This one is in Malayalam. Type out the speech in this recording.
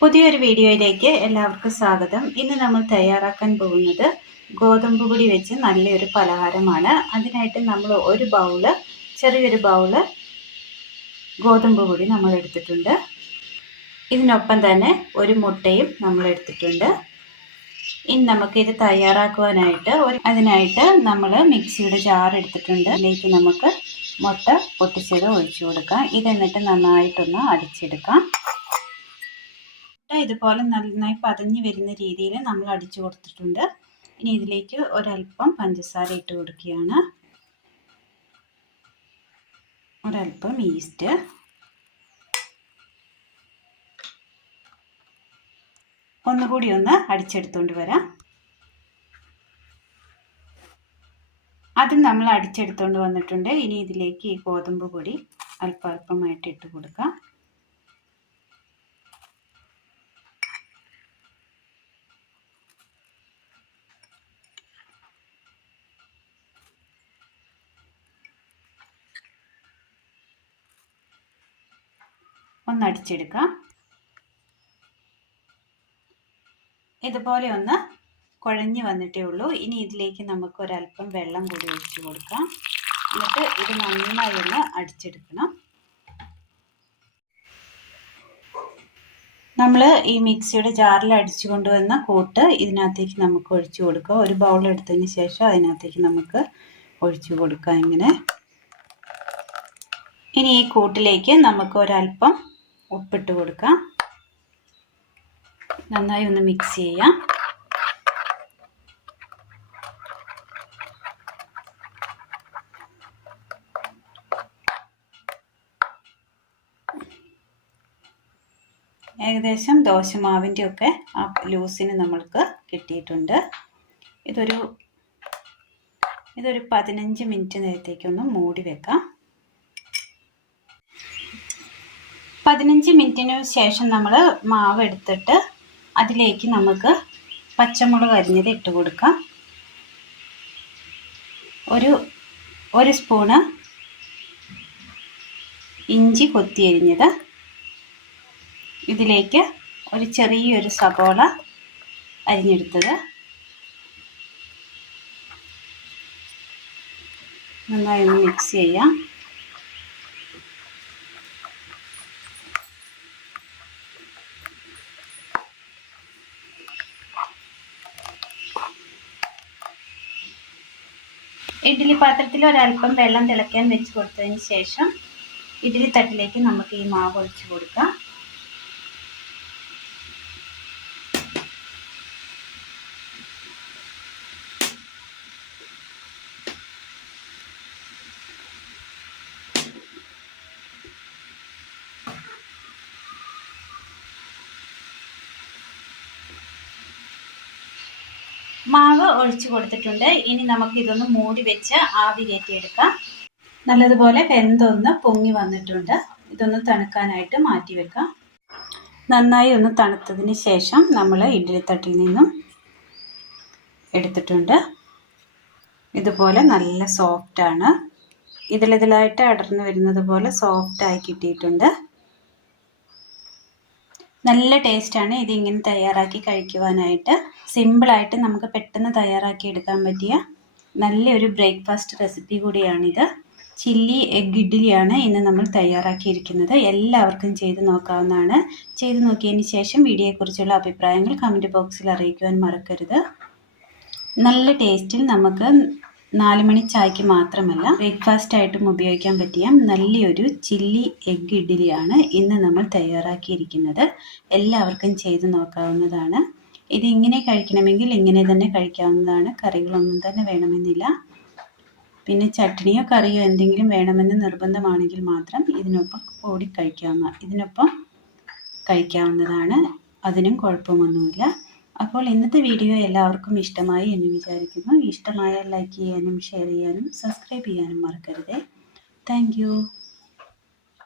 പുതിയൊരു വീഡിയോയിലേക്ക് എല്ലാവർക്കും സ്വാഗതം. ഇന്ന് നമ്മൾ തയ്യാറാക്കാൻ പോകുന്നത് ഗോതമ്പ് പൊടി വെച്ച് നല്ലൊരു പലഹാരമാണ്. അതിനായിട്ട് നമ്മൾ ചെറിയൊരു ബൗള് ഗോതമ്പ് പൊടി നമ്മൾ എടുത്തിട്ടുണ്ട്. ഇതിനൊപ്പം തന്നെ ഒരു മുട്ടയും നമ്മൾ എടുത്തിട്ടുണ്ട്. ഇനി നമുക്കിത് തയ്യാറാക്കുവാനായിട്ട് അതിനായിട്ട് നമ്മൾ മിക്സിയുടെ ജാർ എടുത്തിട്ടുണ്ട്. അതിലേക്ക് നമുക്ക് മുട്ട പൊട്ടിച്ചത് ഒഴിച്ചു കൊടുക്കാം. ഇതെന്നിട്ട് നന്നായിട്ടൊന്ന് അടിച്ചെടുക്കാം. ഇതുപോലെ നന്നായി പതഞ്ഞ് വരുന്ന രീതിയിൽ നമ്മൾ അടിച്ചു കൊടുത്തിട്ടുണ്ട്. ഇനി ഇതിലേക്ക് ഒരല്പം പഞ്ചസാര ഇട്ട് കൊടുക്കുകയാണ്, ഒരല്പം ഈസ്റ്റ്, ഒന്നുകൂടി ഒന്ന് അടിച്ചെടുത്തുകൊണ്ട് വരാം. അതും നമ്മൾ അടിച്ചെടുത്തുകൊണ്ട് വന്നിട്ടുണ്ട്. ഇനി ഇതിലേക്ക് ഈ ഗോതമ്പ് പൊടി അല്പമായിട്ട് ഇട്ട് കൊടുക്കാം. ഒന്ന് അടിച്ചെടുക്കാം. ഇതുപോലെ ഒന്ന് കുഴഞ്ഞ് വന്നിട്ടേ ഉള്ളൂ. ഇനി ഇതിലേക്ക് നമുക്ക് ഒരല്പം വെള്ളം കൂടി ഒഴിച്ചു കൊടുക്കാം. എന്നിട്ട് ഇത് നന്നായി ഒന്ന് അടിച്ചെടുക്കണം. നമ്മൾ ഈ മിക്സിയുടെ ജാറിൽ അടിച്ചു കൊണ്ടുവന്ന കൂട്ട് ഇതിനകത്തേക്ക് നമുക്ക് ഒഴിച്ചു കൊടുക്കാം. ഒരു ബൗൾ എടുത്തതിന് ശേഷം അതിനകത്തേക്ക് നമുക്ക് ഒഴിച്ചു കൊടുക്കാം. ഇങ്ങനെ ഇനി ഈ കൂട്ടിലേക്ക് നമുക്ക് ഒരല്പം ഉപ്പിട്ട് കൊടുക്കാം. നന്നായി ഒന്ന് മിക്സ് ചെയ്യാം. ഏകദേശം ദോശമാവിൻ്റെ ഒക്കെ ആ ലൂസിന് നമ്മൾക്ക് കിട്ടിയിട്ടുണ്ട്. ഇതൊരു 15 മിനിറ്റ് നേരത്തേക്കൊന്ന് മൂടി വെക്കാം. 15 മിനിറ്റിന് ശേഷം നമ്മൾ മാവ് എടുത്തിട്ട് അതിലേക്ക് നമുക്ക് പച്ചമുളക് അരിഞ്ഞത് ഇട്ട് കൊടുക്കാം. ഒരു സ്പൂണ് ഇഞ്ചി കൊത്തി അരിഞ്ഞത്, ഇതിലേക്ക് ഒരു ചെറിയൊരു സവോള അരിഞ്ഞെടുത്തത്, നന്നായി ഒന്ന് മിക്സ് ചെയ്യാം. ഇഡ്ഡലി പാത്രത്തിൽ ഒരല്പം വെള്ളം തിളയ്ക്കാൻ വെച്ച് കൊടുത്തതിന് ശേഷം ഇഡ്ഡലി തട്ടിലേക്ക് നമുക്ക് ഈ മാവ് ഒഴിച്ച് കൊടുക്കാം. മാവ് ഒഴിച്ചു കൊടുത്തിട്ടുണ്ട്. ഇനി നമുക്ക് ഇതൊന്ന് മൂടി വെച്ച് ആവി കയറ്റിയെടുക്കാം. നല്ലതുപോലെ വെന്തൊന്ന് പൊങ്ങി വന്നിട്ടുണ്ട്. ഇതൊന്ന് തണുക്കാനായിട്ട് മാറ്റി വെക്കാം. നന്നായി ഒന്ന് തണുത്തതിന് ശേഷം നമ്മൾ ഇഡ്ഡലിത്തട്ടിൽ നിന്നും എടുത്തിട്ടുണ്ട്. ഇതുപോലെ നല്ല സോഫ്റ്റാണ്. ഇതിലായിട്ട് അടർന്നു വരുന്നത് പോലെ സോഫ്റ്റായി കിട്ടിയിട്ടുണ്ട്. നല്ല ടേസ്റ്റാണ് ഇതിങ്ങനെ തയ്യാറാക്കി കഴിക്കുവാനായിട്ട്. സിമ്പിളായിട്ട് നമുക്ക് പെട്ടെന്ന് തയ്യാറാക്കി എടുക്കാൻ പറ്റിയ നല്ലൊരു ബ്രേക്ക്ഫാസ്റ്റ് റെസിപ്പി കൂടിയാണിത്. ചില്ലി എഗ് ഇഡ്ഡലിയാണ് ഇന്ന് നമ്മൾ തയ്യാറാക്കിയിരിക്കുന്നത്. എല്ലാവർക്കും ചെയ്ത് നോക്കാവുന്നതാണ്. ചെയ്ത് നോക്കിയതിന് ശേഷം വീഡിയോയെക്കുറിച്ചുള്ള അഭിപ്രായങ്ങൾ കമൻറ്റ് ബോക്സിൽ അറിയിക്കുവാൻ മറക്കരുത്. നല്ല ടേസ്റ്റിൽ നമുക്ക് 4 മണി ചായക്ക് മാത്രമല്ല ബ്രേക്ക്ഫാസ്റ്റ് ആയിട്ടും ഉപയോഗിക്കാൻ പറ്റിയ നല്ലൊരു ചില്ലി എഗ് ഇഡ്ഡലിയാണ് ഇന്ന് നമ്മൾ തയ്യാറാക്കിയിരിക്കുന്നത്. എല്ലാവർക്കും ചെയ്ത് നോക്കാവുന്നതാണ്. ഇത് ഇങ്ങനെ കഴിക്കണമെങ്കിൽ ഇങ്ങനെ തന്നെ കഴിക്കാവുന്നതാണ്. കറികളൊന്നും തന്നെ വേണമെന്നില്ല. പിന്നെ ചട്നിയോ കറിയോ എന്തെങ്കിലും വേണമെന്ന് നിർബന്ധമാണെങ്കിൽ മാത്രം ഇതിനൊപ്പം കഴിക്കാവുന്നതാണ്. അതിനും കുഴപ്പമൊന്നുമില്ല. അപ്പോൾ ഇന്നത്തെ വീഡിയോ എല്ലാവർക്കും ഇഷ്ടമായി എന്ന് വിചാരിക്കുന്നു. ഇഷ്ടമായാൽ ലൈക്ക് ചെയ്യാനും ഷെയർ ചെയ്യാനും സബ്സ്ക്രൈബ് ചെയ്യാനും മറക്കരുത്. Thank you.